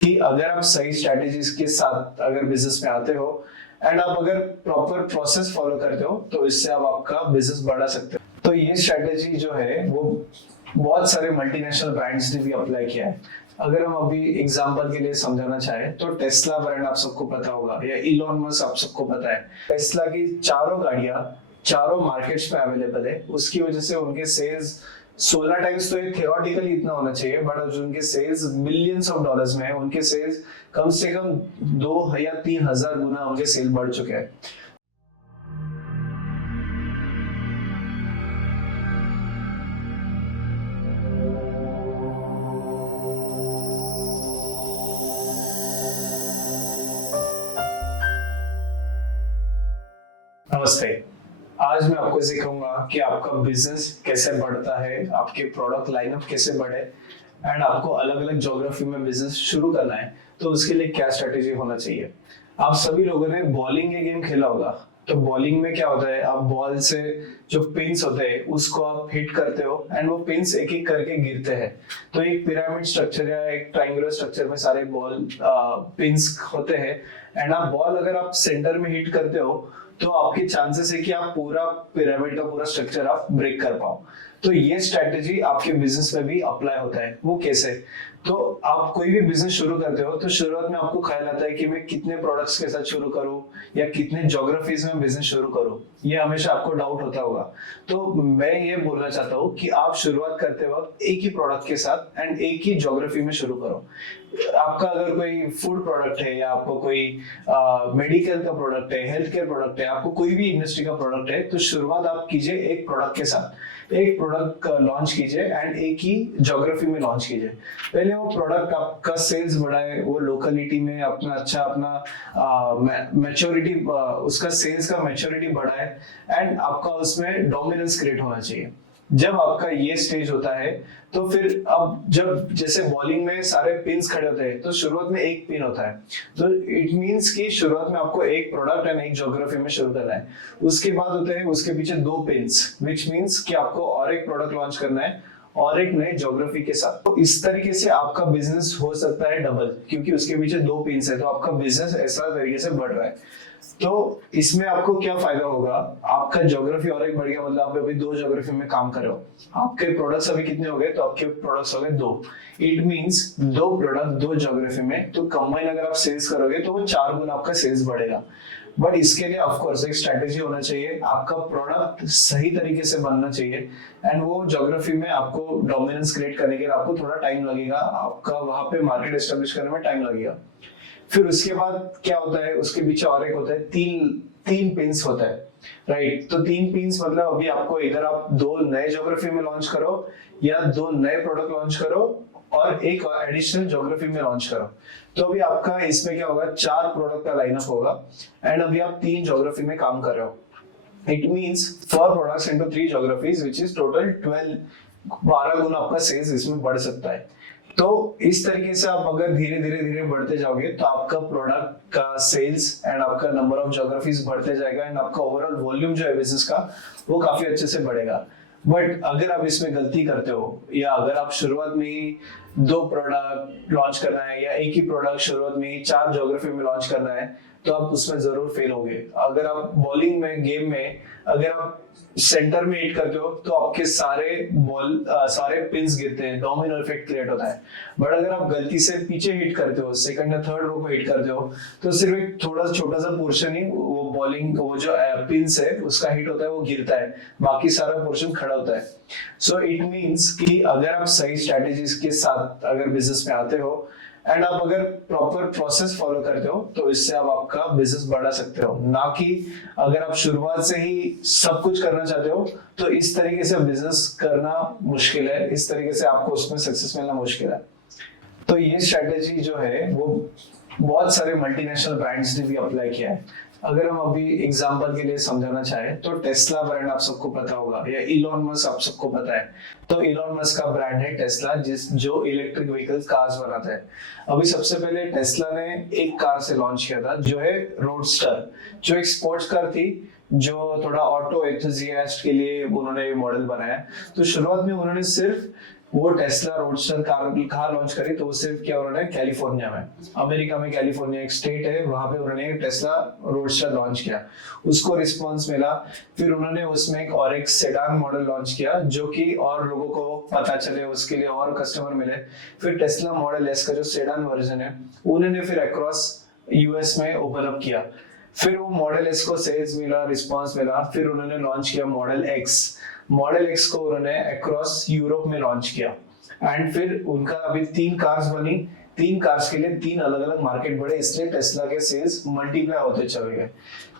कि अगर आप सही स्ट्रेटेजीज के साथ अगर बिजनेस में आते हो एंड आप अगर प्रॉपर प्रोसेस फॉलो करते हो तो इससे आप आपका बिजनेस बढ़ा सकते हो। तो ये स्ट्रेटेजी जो है वो बहुत सारे मल्टीनेशनल ब्रांड्स ने भी अप्लाई किया है। अगर हम अभी एग्जांपल के लिए समझाना चाहें तो टेस्ला ब्रांड आप सबको पता होगा या इलॉन मस्क आप सबको पता है। टेस्ला की चारों गाड़ियां चारों मार्केट्स में अवेलेबल है, उसकी वजह से उनके सेल्स 16 टाइम्स तो ये थियोरेटिकली इतना होना चाहिए, बट जो उनके सेल्स मिलियंस ऑफ डॉलर्स में है, उनके सेल्स कम से कम 2 या 3 हजार गुना उनके सेल बढ़ चुके हैं। नमस्ते। आज मैं आपको सिखाऊंगा कि आपका बिजनेस कैसे बढ़ता है, आपके प्रोडक्ट लाइनअप कैसे बढ़े एंड आपको अलग अलग ज्योग्राफी में बिजनेस शुरू करना है तो उसके लिए क्या स्ट्रेटेजी होना चाहिए। आप सभी लोगों ने बॉलिंग के गेम खेला होगा। तो बॉलिंग में क्या होता है, आप बॉल से जो पिंस होते हैं उसको आप हिट करते हो एंड वो पिंस एक एक करके गिरते हैं। तो एक पिरामिड स्ट्रक्चर या एक ट्रायंगुलर स्ट्रक्चर में सारे बॉल पिंस होते हैं एंड आप बॉल अगर आप सेंटर में हिट करते हो तो आपके चांसेस है कि आप पूरा पिरामिड का पूरा स्ट्रक्चर आप ब्रेक कर पाओ। तो ये स्ट्रेटेजी आपके बिजनेस में भी अप्लाई होता है। वो कैसे? तो आप कोई भी बिजनेस शुरू करते हो तो शुरुआत में आपको ख्याल आता है कि मैं कितने प्रोडक्ट्स के साथ शुरू करूं या कितने ज्योग्राफीज में बिजनेस शुरू करूं, ये हमेशा आपको डाउट होता होगा। तो मैं ये बोलना चाहता हूँ कि आप शुरुआत करते वक्त एक ही प्रोडक्ट के साथ एंड एक ही ज्योग्राफी में शुरू करो। आपका अगर कोई फूड प्रोडक्ट है या आपको कोई मेडिकल का प्रोडक्ट है, हेल्थ केयर प्रोडक्ट है, आपको कोई भी इंडस्ट्री का प्रोडक्ट है, तो शुरुआत आप कीजिए एक प्रोडक्ट के साथ। एक प्रोडक्ट लॉन्च कीजिए एंड एक ही ज्योग्राफी में लॉन्च कीजिए। पहले वो प्रोडक्ट आपका सेल्स बढ़ाए, वो लोकेलिटी में अपना अच्छा अपना मैच्योरिटी, उसका सेल्स का मैच्योरिटी बढ़ाए एंड आपका उसमें डोमिनेंस क्रिएट होना चाहिए। जब आपका ये स्टेज होता है तो फिर अब जब जैसे बॉलिंग में सारे पिन्स खड़े होते हैं तो शुरुआत में एक पिन होता है। तो इट मींस कि शुरुआत में आपको एक प्रोडक्ट एंड एक ज्योग्राफी में शुरू करना है। उसके बाद होते हैं उसके पीछे 2 पिन्स, विच मींस कि आपको और एक प्रोडक्ट लॉन्च करना है और एक नए ज्योग्राफी के साथ। तो इस तरीके से आपका बिजनेस हो सकता है डबल, क्योंकि उसके पीछे 2 पिन्स है तो आपका बिजनेस ऐसा तरीके से बढ़ रहा है। तो इसमें आपको क्या फायदा होगा, आपका ज्योग्राफी और एक बढ़ गया, मतलब आप अभी 2 ज्योग्राफी में काम कर रहे हो। आपके प्रोडक्ट्स अभी कितने हो गए? तो आपके प्रोडक्ट्स हो गए 2। इट मींस 2 प्रोडक्ट 2 ज्योग्राफी में, तो कंबाइन अगर आप सेल्स करोगे तो वो 4 गुना आपका सेल्स बढ़ेगा। बट इसके लिए ऑफ कोर्स एक स्ट्रेटेजी होना चाहिए, आपका प्रोडक्ट सही तरीके से बनना चाहिए एंड वो ज्योग्राफी में आपको डोमिनेंस क्रिएट करने के लिए आपको थोड़ा टाइम लगेगा, आपका वहां पे मार्केट एस्टेब्लिश करने में टाइम लगेगा। फिर उसके बाद क्या होता है, उसके पीछे और एक होता है, तीन तीन पिंस होता है, राइट। तो 3 पिंस मतलब अभी आपको इधर आप 2 नए ज्योग्राफी में लॉन्च करो या 2 नए प्रोडक्ट लॉन्च करो और एक एडिशनल ज्योग्राफी में लॉन्च करो। तो अभी आपका इसमें क्या होगा, 4 प्रोडक्ट का लाइनअप होगा एंड अभी आप 3 ज्योग्राफी में काम कर रहे हो। It means 4 products into 3 geographies which is total 12 गुना आपका सेल्स इसमें बढ़ सकता है। तो इस तरीके से आप अगर धीरे धीरे धीरे बढ़ते जाओगे तो आपका प्रोडक्ट का सेल्स एंड आपका नंबर ऑफ ज्योग्राफीज बढ़ते जाएगा एंड आपका ओवरऑल वॉल्यूम जो है बिजनेस का वो काफी अच्छे से बढ़ेगा। बट अगर आप इसमें गलती करते हो या अगर आप शुरुआत में ही 2 प्रोडक्ट लॉन्च करना है या एक ही प्रोडक्ट शुरुआत में ही 4 ज्योग्राफी में लॉन्च करना है तो आप उसमें जरूर फेल होगे। अगर आप बॉलिंग में गेम में अगर आप सेंटर में हिट करते हो तो आपके सारे पिंस गिरते हैं, डोमिनो इफेक्ट क्रिएट होता है। बट अगर आप गलती से पीछे हिट करते हो, सेकंड या थर्ड रो को हिट करते हो, तो सिर्फ एक थोड़ा छोटा सा पोर्शन ही वो बॉलिंग वो जो पिंस है उसका हिट होता है, वो गिरता है, बाकी सारा पोर्शन खड़ा होता है। सो इट मींस कि अगर आप सही स्ट्रेटेजीज के साथ अगर बिजनेस में आते हो एंड आप अगर प्रॉपर प्रोसेस फॉलो करते हो तो इससे आप आपका बिजनेस बढ़ा सकते हो। ना कि अगर आप शुरुआत से ही सब कुछ करना चाहते हो तो इस तरीके से बिजनेस करना मुश्किल है, इस तरीके से आपको उसमें सक्सेस मिलना मुश्किल है। तो ये स्ट्रेटेजी जो है वो बहुत सारे मल्टीनेशनल ब्रांड्स ने भी अप्लाई किया है। अगर हम अभी एग्जांपल के लिए समझाना चाहें तो टेस्ला ब्रांड आप सबको पता होगा या इलॉन मस्क आप सबको पता है। तो इलॉन मस्क का ब्रांड है टेस्ला, जो इलेक्ट्रिक व्हीकल्स कार्स बनाता है। अभी सबसे पहले टेस्ला ने एक कार से लॉन्च किया था जो है रोडस्टर, जो एक स्पोर्ट्स कार थी, जो थोड़ा ऑटो एंथुसियास्ट के लिए उन्होंने मॉडल बनाया। तो शुरुआत में उन्होंने सिर्फ वो टेस्ला रोडस्टर कार लॉन्च करी, तो वो सिर्फ क्या उन्होंने कैलिफोर्निया में, अमेरिका में कैलिफोर्निया एक स्टेट है, वहां पे उन्होंने टेस्ला रोडस्टर लॉन्च किया, उसको रिस्पांस मिला। फिर उन्होंने उसमें एक और एक सेडान मॉडल लॉन्च किया जो कि और लोगों को पता चले, उसके लिए और कस्टमर मिले। फिर टेस्ला मॉडल एस का जो सेडान वर्जन है उन्होंने फिर अक्रॉस यूएस में ओपन अप किया। फिर वो मॉडल एस को सेल्स मिला, रिस्पांस मिला। फिर उन्होंने लॉन्च किया मॉडल एक्स को उन्होंने अक्रॉस यूरोप में लॉन्च किया। एंड फिर उनका अभी 3 कार्स बनी, 3 कार्स के लिए 3 अलग अलग मार्केट बढ़े, इसलिए टेस्ला के सेल्स मल्टीप्लाई होते चले गए।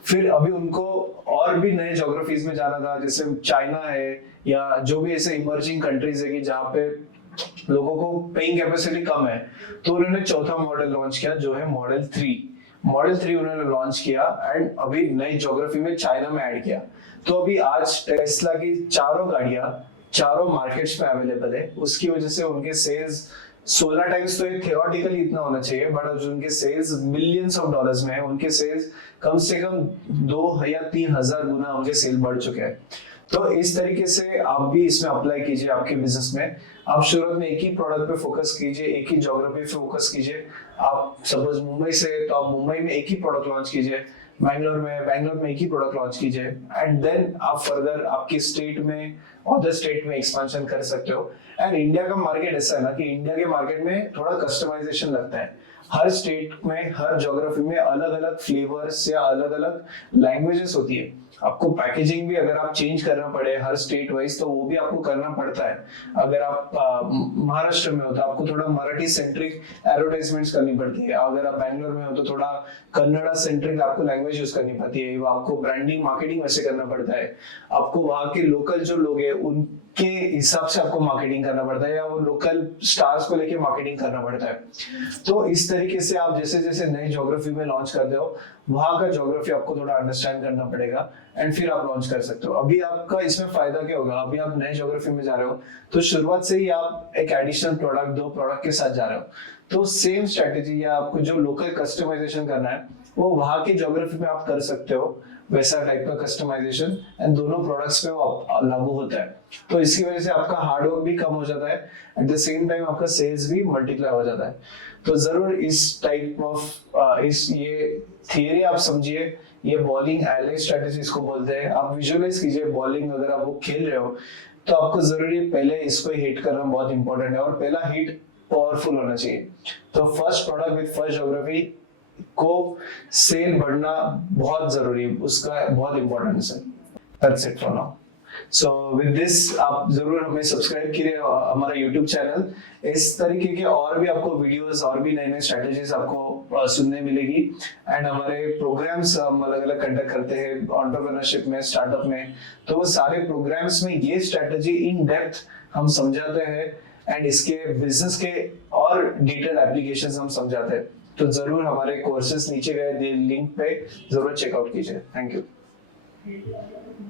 फिर अभी उनको और भी नए ज्योग्राफीज में जाना था, जैसे चाइना है या जो भी ऐसे इमर्जिंग कंट्रीज है कि जहाँ पे लोगों को पेइंग कैपेसिटी कम है, तो उन्होंने चौथा मॉडल लॉन्च किया जो है मॉडल 3 उन्होंने लॉन्च किया एंड अभी नई ज्योग्राफी में चाइना में ऐड किया। तो अभी आज टेस्ला की चारों गाड़ियां चारों मार्केट्स में अवेलेबल है, उसकी वजह से उनके सेल्स 16 टाइम्स तो थियोरेटिकली इतना होना चाहिए, बट उनके सेल्स मिलियंस ऑफ डॉलर्स में है। उनके सेल्स कम से कम 2 या 3 हजार गुना उनके सेल बढ़ चुके हैं। तो इस तरीके से आप भी इसमें अप्लाई कीजिए आपके बिजनेस में। आप शुरुआत में एक ही प्रोडक्ट पे फोकस कीजिए, एक ही ज्योग्राफी पे फोकस कीजिए। आप सपोज मुंबई से, तो आप मुंबई में एक ही प्रोडक्ट लॉन्च कीजिए, बैंगलोर में एक ही प्रोडक्ट लॉन्च कीजिए, एंड देन आप फर्दर आपकी स्टेट में, अदर स्टेट में एक्सपेंशन कर सकते हो। एंड इंडिया का मार्केट ऐसा है ना कि इंडिया के मार्केट में थोड़ा कस्टमाइजेशन लगता है। हर स्टेट में, हर ज्योग्राफी में अलग अलग फ्लेवर्स या अलग अलग लैंग्वेजेस होती है। आपको पैकेजिंग भी अगर आप चेंज करना पड़े हर स्टेट वाइज, तो वो भी आपको करना पड़ता है। अगर आप महाराष्ट्र में हो तो आपको थोड़ा मराठी सेंट्रिक एडवर्टाइजमेंट्स करनी पड़ती है। अगर आप बैंगलोर में हो तो थोड़ा कन्नड़ा सेंट्रिक आपको लैंग्वेज यूज करनी पड़ती है। आपको ब्रांडिंग मार्केटिंग वैसे करना पड़ता है। आपको वहाँ के लोकल जो लोग हैं उनके हिसाब से आपको मार्केटिंग करना पड़ता है, या वो लोकल स्टार्स को लेके मार्केटिंग करना पड़ता है। तो इस तरीके से आप जैसे जैसे नई ज्योग्राफी में लॉन्च करते हो, वहां का ज्योग्राफी आपको थोड़ा अंडरस्टैंड करना पड़ेगा एंड फिर आप लॉन्च कर सकते हो। अभी आपका इसमें फायदा क्या होगा, अभी आप नए ज्योग्राफी में जा रहे हो तो शुरुआत से ही आप एक एडिशनल प्रोडक्ट, 2 प्रोडक्ट के साथ जा रहे हो, तो सेम स्ट्रेटेजी या आपको जो लोकल कस्टमाइजेशन करना है वो वहां की ज्योग्राफी में आप कर सकते हो, वैसा टाइप का कस्टमाइजेशन, एंड दोनों प्रोडक्ट्स पे वो लागू होता है। तो इसकी वजह से आपका हार्डवर्क भी कम हो जाता है, एट द सेम टाइम आपका सेल्स भी मल्टीप्लाई हो जाता है। तो जरूर इस टाइप ऑफ ये थियरी आप समझिए। ये बॉलिंग एलाइज स्ट्रेटेजी इसको बोलते हैं। आप विजुअलाइज कीजिए बॉलिंग, अगर आप वो खेल रहे हो तो आपको जरूरी पहले इसको हिट करना बहुत इंपॉर्टेंट है, और पहला हिट पावरफुल होना चाहिए। तो first product with first geography को सेल बढ़ना बहुत जरूरी है, उसका बहुत इंपॉर्टेंस है। That's it for now. So with this आप जरूर हमें सब्सक्राइब कीजिए हमारा यूट्यूब चैनल। इस तरीके के और भी आपको वीडियोस और भी नए नए स्ट्रेटेजीज आपको सुनने मिलेगी। एंड हमारे प्रोग्राम्स हम अलग अलग कंडक्ट करते हैं एंटरप्रेन्योरशिप में, स्टार्टअप में, तो वो सारे प्रोग्राम्स में ये स्ट्रेटेजी इन डेप्थ हम समझाते हैं, एंड इसके बिजनेस के और डिटेल एप्लीकेशंस हम समझाते हैं। तो जरूर हमारे कोर्सेज नीचे गए लिंक पे जरूर चेकआउट कीजिए। Thank you.